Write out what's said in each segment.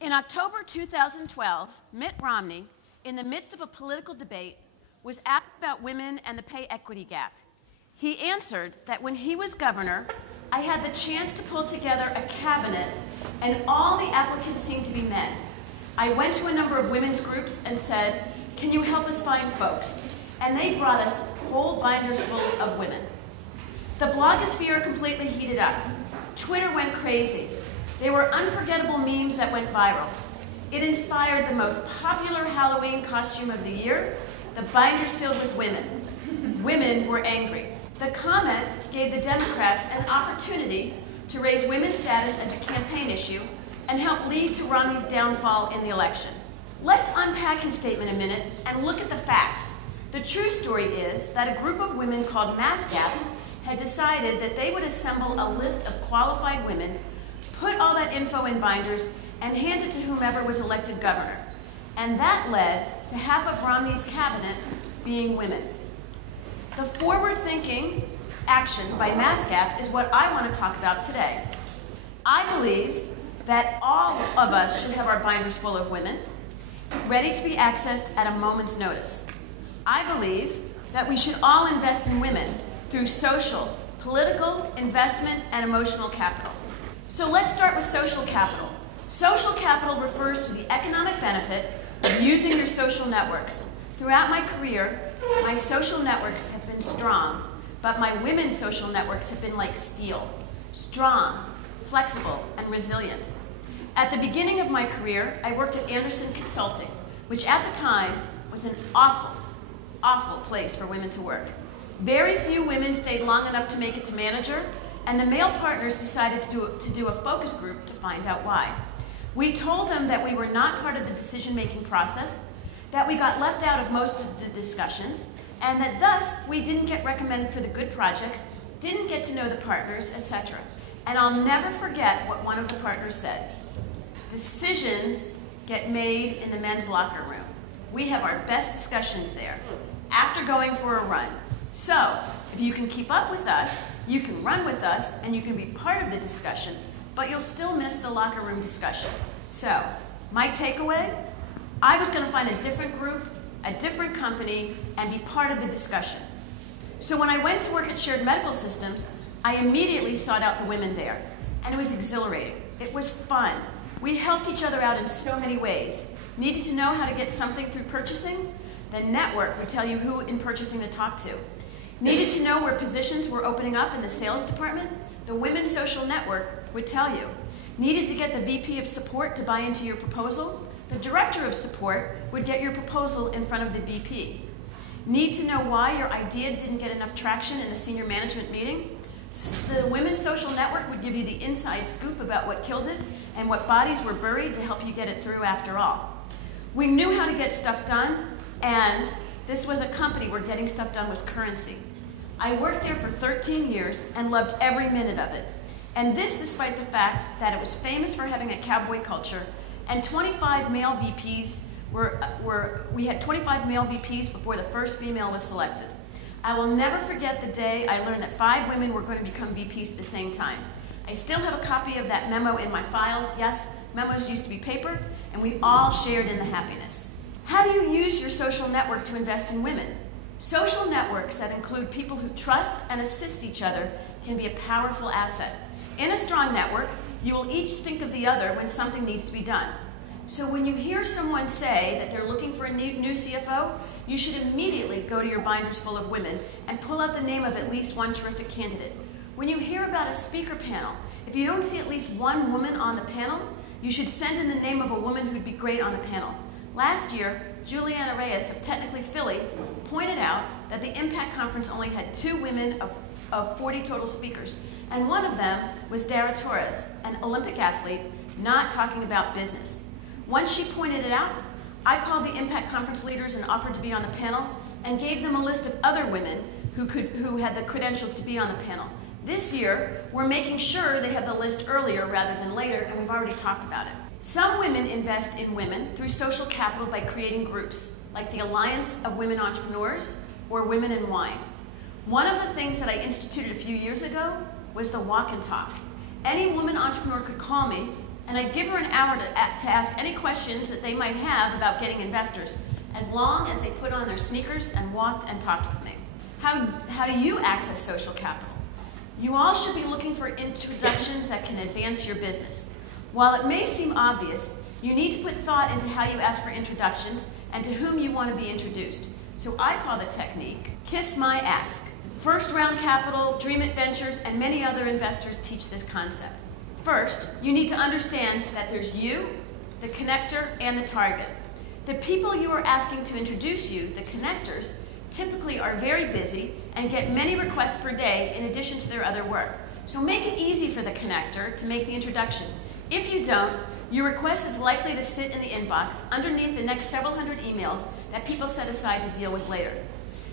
In October 2012, Mitt Romney, in the midst of a political debate, was asked about women and the pay equity gap. He answered that when he was governor, I had the chance to pull together a cabinet and all the applicants seemed to be men. I went to a number of women's groups and said, can you help us find folks? And they brought us whole binders full of women. The blogosphere completely heated up. Twitter went crazy. There were unforgettable memes that went viral. It inspired the most popular Halloween costume of the year, the binders filled with women. Women were angry. The comment gave the Democrats an opportunity to raise women's status as a campaign issue and help lead to Romney's downfall in the election. Let's unpack his statement a minute and look at the facts. The true story is that a group of women called MASCAP had decided that they would assemble a list of qualified women, put all that info in binders, and hand it to whomever was elected governor. And that led to half of Romney's cabinet being women. The forward-thinking action by MASCAP is what I want to talk about today. I believe that all of us should have our binders full of women, ready to be accessed at a moment's notice. I believe that we should all invest in women through social, political, investment, and emotional capital. So let's start with social capital. Social capital refers to the economic benefit of using your social networks. Throughout my career, my social networks have been strong, but my women's social networks have been like steel, strong, flexible, and resilient. At the beginning of my career, I worked at Anderson Consulting, which at the time was an awful, awful place for women to work. Very few women stayed long enough to make it to manager, and the male partners decided to do a focus group to find out why. We told them that we were not part of the decision-making process, that we got left out of most of the discussions, and that thus we didn't get recommended for the good projects, didn't get to know the partners, etc. And I'll never forget what one of the partners said. Decisions get made in the men's locker room. We have our best discussions there, after going for a run. So, if you can keep up with us, you can run with us, and you can be part of the discussion, but you'll still miss the locker room discussion. So, my takeaway, I was going to find a different group, a different company, and be part of the discussion. So when I went to work at Shared Medical Systems, I immediately sought out the women there, and it was exhilarating. It was fun. We helped each other out in so many ways. Needed to know how to get something through purchasing? The network would tell you who in purchasing to talk to. Needed to know where positions were opening up in the sales department? The Women's Social Network would tell you. Needed to get the VP of support to buy into your proposal? The director of support would get your proposal in front of the VP. Need to know why your idea didn't get enough traction in the senior management meeting? The Women's Social Network would give you the inside scoop about what killed it and what bodies were buried to help you get it through after all. We knew how to get stuff done, and this was a company where getting stuff done was currency. I worked there for 13 years and loved every minute of it. And this despite the fact that it was famous for having a cowboy culture, and 25 male VPs we had 25 male VPs before the first female was selected. I will never forget the day I learned that 5 women were going to become VPs at the same time. I still have a copy of that memo in my files. Yes, memos used to be paper, and we all shared in the happiness. How do you use your social network to invest in women? Social networks that include people who trust and assist each other can be a powerful asset. In a strong network, you will each think of the other when something needs to be done. So when you hear someone say that they're looking for a new CFO, you should immediately go to your binders full of women and pull out the name of at least one terrific candidate. When you hear about a speaker panel, if you don't see at least one woman on the panel, you should send in the name of a woman who'd be great on the panel. Last year, Juliana Reyes of Technically Philly pointed out that the Impact Conference only had 2 women of 40 total speakers, and one of them was Dara Torres, an Olympic athlete, not talking about business. Once she pointed it out, I called the Impact Conference leaders and offered to be on the panel and gave them a list of other women who had the credentials to be on the panel. This year, we're making sure they have the list earlier rather than later, and we've already talked about it. Some women invest in women through social capital by creating groups, like the Alliance of Women Entrepreneurs or Women in Wine. One of the things that I instituted a few years ago was the walk and talk. Any woman entrepreneur could call me and I'd give her an hour to ask any questions that they might have about getting investors, as long as they put on their sneakers and walked and talked with me. How do you access social capital? You all should be looking for introductions that can advance your business. While it may seem obvious, you need to put thought into how you ask for introductions and to whom you want to be introduced. So I call the technique Kiss My Ask. First Round Capital, Dream It Ventures, and many other investors teach this concept. First, you need to understand that there's you, the connector, and the target. The people you are asking to introduce you, the connectors, typically are very busy and get many requests per day in addition to their other work. So make it easy for the connector to make the introduction. If you don't, your request is likely to sit in the inbox underneath the next several hundred emails that people set aside to deal with later.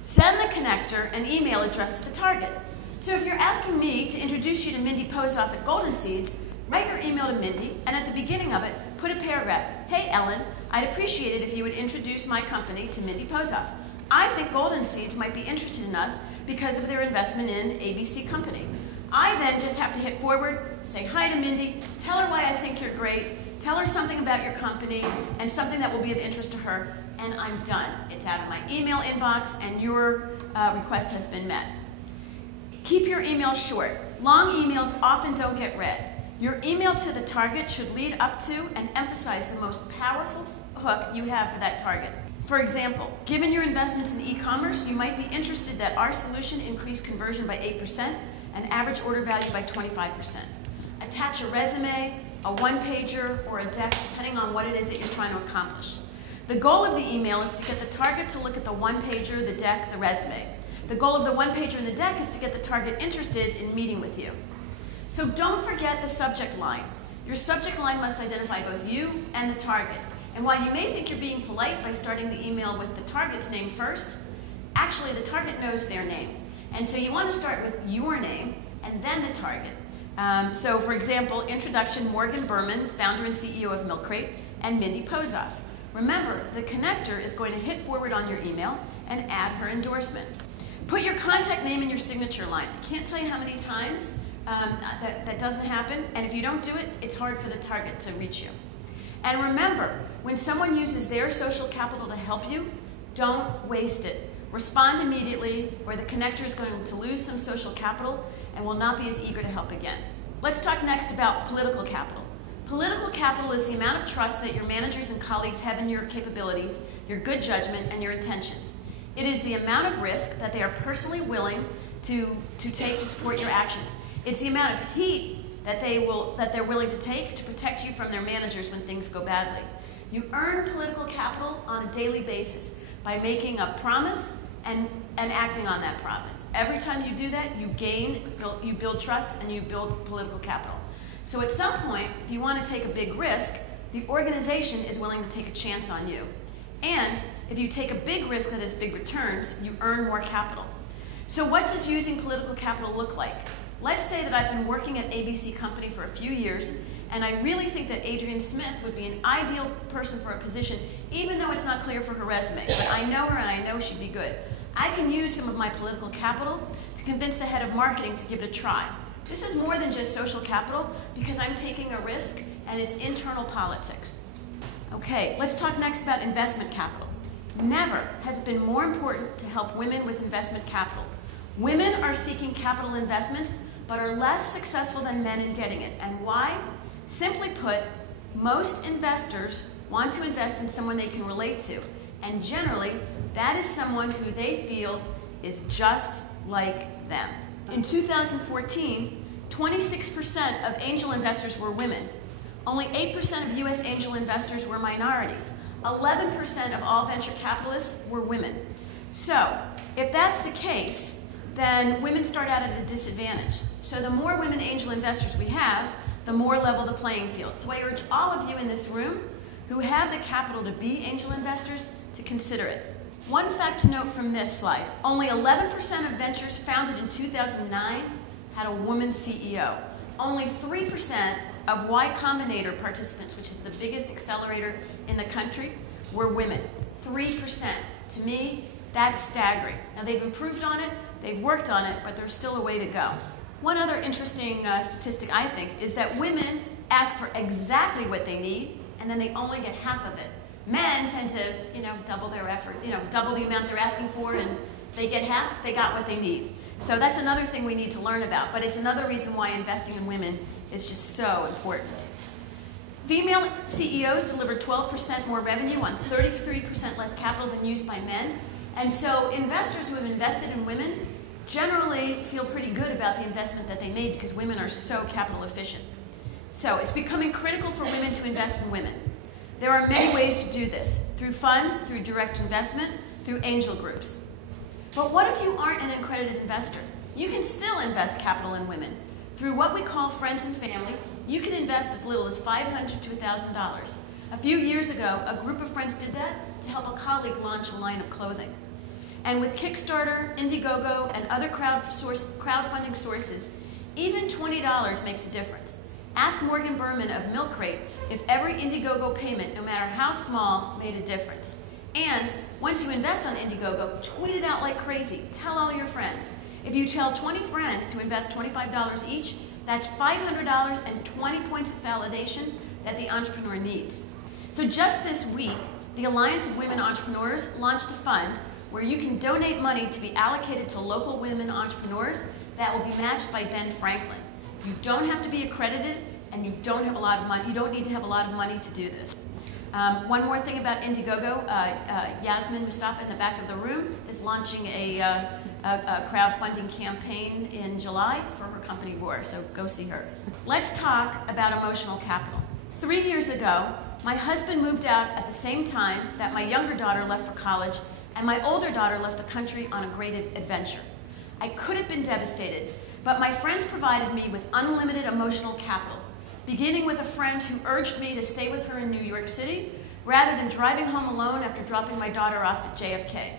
Send the connector an email addressed to the target. So if you're asking me to introduce you to Mindy Pozoff at Golden Seeds, write your email to Mindy, and at the beginning of it, put a paragraph. Hey Ellen, I'd appreciate it if you would introduce my company to Mindy Pozoff. I think Golden Seeds might be interested in us because of their investment in ABC Company. I then just have to hit forward, say hi to Mindy, tell her why I think you're great, tell her something about your company and something that will be of interest to her, and I'm done. It's out of my email inbox and your request has been met. Keep your email short. Long emails often don't get read. Your email to the target should lead up to and emphasize the most powerful hook you have for that target. For example, given your investments in e-commerce, you might be interested that our solution increased conversion by 8% and average order value by 25%. Attach a resume, a one-pager, or a deck, depending on what it is that you're trying to accomplish. The goal of the email is to get the target to look at the one-pager, the deck, the resume. The goal of the one-pager and the deck is to get the target interested in meeting with you. So don't forget the subject line. Your subject line must identify both you and the target. And while you may think you're being polite by starting the email with the target's name first, actually the target knows their name. And so you want to start with your name and then the target. So for example, introduction, Morgan Berman, founder and CEO of Milk Crate, and Mindy Pozoff. Remember, the connector is going to hit forward on your email and add her endorsement. Put your contact name in your signature line. I can't tell you how many times that doesn't happen, and if you don't do it, it's hard for the target to reach you. And remember, when someone uses their social capital to help you, don't waste it. Respond immediately, or the connector is going to lose some social capital and will not be as eager to help again. Let's talk next about political capital. Political capital is the amount of trust that your managers and colleagues have in your capabilities, your good judgment, and your intentions. It is the amount of risk that they are personally willing to take to support your actions. It's the amount of heat that they're willing to take to protect you from their managers when things go badly. You earn political capital on a daily basis by making a promise and acting on that promise. Every time you do that, you build trust and you build political capital. So at some point, if you want to take a big risk, the organization is willing to take a chance on you. And if you take a big risk that has big returns, you earn more capital. So what does using political capital look like? Let's say that I've been working at ABC Company for a few years, and I really think that Adrienne Smith would be an ideal person for a position, even though it's not clear for her resume. But I know her and I know she'd be good. I can use some of my political capital to convince the head of marketing to give it a try. This is more than just social capital because I'm taking a risk and it's internal politics. Okay, let's talk next about investment capital. Never has it been more important to help women with investment capital. Women are seeking capital investments but are less successful than men in getting it. And why? Simply put, most investors want to invest in someone they can relate to. And generally, that is someone who they feel is just like them. In 2014, 26% of angel investors were women. Only 8% of US angel investors were minorities. 11% of all venture capitalists were women. So, if that's the case, then women start out at a disadvantage. So the more women angel investors we have, the more level the playing field. So I urge all of you in this room who have the capital to be angel investors to consider it. One fact to note from this slide, only 11% of ventures founded in 2009 had a woman CEO. Only 3% of Y Combinator participants, which is the biggest accelerator in the country, were women. 3%. To me, that's staggering. Now they've improved on it, they've worked on it, but there's still a way to go. One other interesting statistic, I think, is that women ask for exactly what they need, and then they only get half of it. Men tend to, double their efforts, double the amount they're asking for, and they get half, they got what they need. So that's another thing we need to learn about, but it's another reason why investing in women is just so important. Female CEOs deliver 12% more revenue on 33% less capital than used by men. And so investors who have invested in women generally feel pretty good about the investment that they made because women are so capital efficient. So it's becoming critical for women to invest in women. There are many ways to do this, through funds, through direct investment, through angel groups. But what if you aren't an accredited investor? You can still invest capital in women. Through what we call friends and family, you can invest as little as $500 to $1,000. A few years ago, a group of friends did that to help a colleague launch a line of clothing. And with Kickstarter, Indiegogo, and other crowdfunding sources, even $20 makes a difference. Ask Morgan Berman of Milk Crate if every Indiegogo payment, no matter how small, made a difference. And once you invest on Indiegogo, tweet it out like crazy. Tell all your friends. If you tell 20 friends to invest $25 each, that's $500 and 20 points of validation that the entrepreneur needs. So just this week, the Alliance of Women Entrepreneurs launched a fund where you can donate money to be allocated to local women entrepreneurs that will be matched by Ben Franklin. You don't have to be accredited, and you don't have a lot of money. You don't need to have a lot of money to do this. One more thing about Indiegogo, Yasmin Mustafa in the back of the room is launching a crowdfunding campaign in July for her company Roar, so go see her. Let's talk about emotional capital. 3 years ago, my husband moved out at the same time that my younger daughter left for college, and my older daughter left the country on a great adventure. I could have been devastated, but my friends provided me with unlimited emotional capital, beginning with a friend who urged me to stay with her in New York City rather than driving home alone after dropping my daughter off at JFK.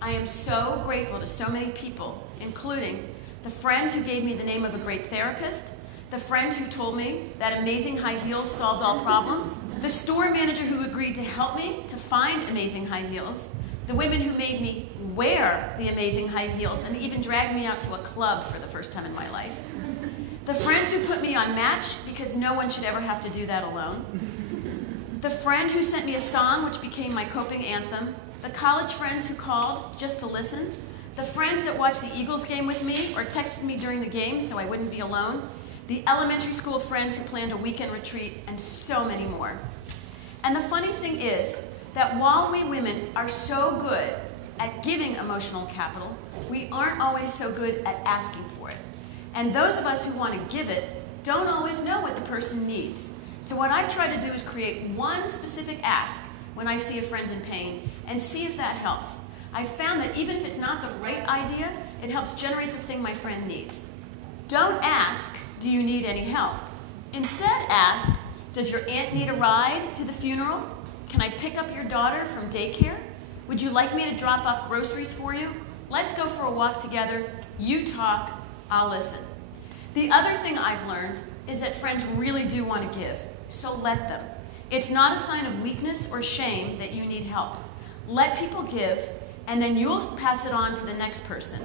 I am so grateful to so many people, including the friend who gave me the name of a great therapist, the friend who told me that amazing high heels solved all problems, the store manager who agreed to help me to find amazing high heels, the women who made me wear the amazing high heels and even dragged me out to a club for the first time in my life, the friends who put me on Match because no one should ever have to do that alone, the friend who sent me a song which became my coping anthem, the college friends who called just to listen, the friends that watched the Eagles game with me or texted me during the game so I wouldn't be alone, the elementary school friends who planned a weekend retreat, and so many more. And the funny thing is that while we women are so good at giving emotional capital, we aren't always so good at asking for it. And those of us who want to give it don't always know what the person needs. So what I've tried to do is create one specific ask when I see a friend in pain and see if that helps. I've found that even if it's not the right idea, it helps generate the thing my friend needs. Don't ask, do you need any help? Instead ask, does your aunt need a ride to the funeral? Can I pick up your daughter from daycare? Would you like me to drop off groceries for you? Let's go for a walk together. You talk, I'll listen. The other thing I've learned is that friends really do want to give, so let them. It's not a sign of weakness or shame that you need help. Let people give, and then you'll pass it on to the next person.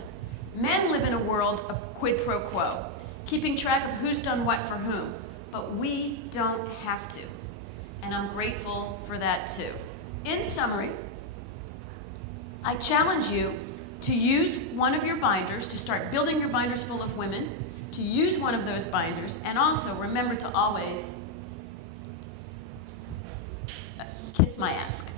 Men live in a world of quid pro quo, keeping track of who's done what for whom, but we don't have to. And I'm grateful for that too. In summary, I challenge you to use one of your binders, to start building your binders full of women, to use one of those binders, and also remember to always kiss my ask.